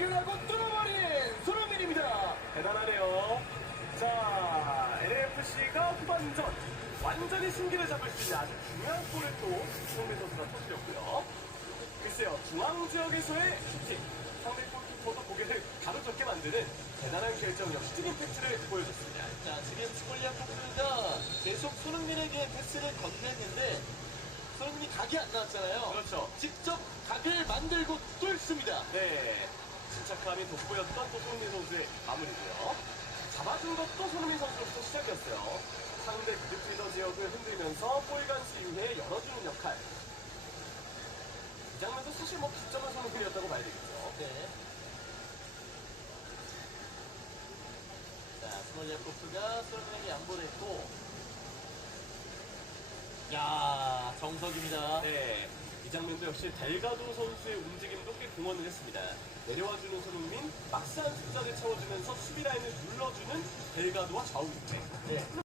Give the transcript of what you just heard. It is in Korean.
해결하고 뚫어버린 손흥민입니다. 대단하네요. 자, LAFC가 후반전 완전히 승기를 잡을 수 있는 아주 중요한 골을 또 손흥민 선수가 터뜨렸고요. 글쎄요, 중앙 지역에서의 슈팅, 상대 골키퍼도 고개를 가로젓게 만드는 대단한 결정 역시 진 임팩트를 보여줬습니다. 자, 지금 스콜리아 코프가 계속 손흥민에게 패스를 건넸는데 손흥민이 각이 안 나왔잖아요. 그렇죠. 직접 각을 만들고 뚫습니다. 네, 침착함이 돋보였던 또 손흥민 선수의 마무리고요. 잡아준 것도 손흥민 선수로부터 시작이었어요. 상대 미드필더 지역을 흔들면서 볼간스 이후에 열어주는 역할. 이 장면도 사실 뭐 기점은 손흥민이었다고 봐야 되겠죠. 네. 자, 스콜리아 코프가 손흥민에게 양보를 했고 야 정석입니다. 네, 이 장면도 역시 델가도 선수의 움직임도 꽤 공헌을 했습니다. 내려와주는 손흥민, 박스한 숫자를 채워주면서 수비 라인을 눌러주는 델가도와 좌우 임팩. 네.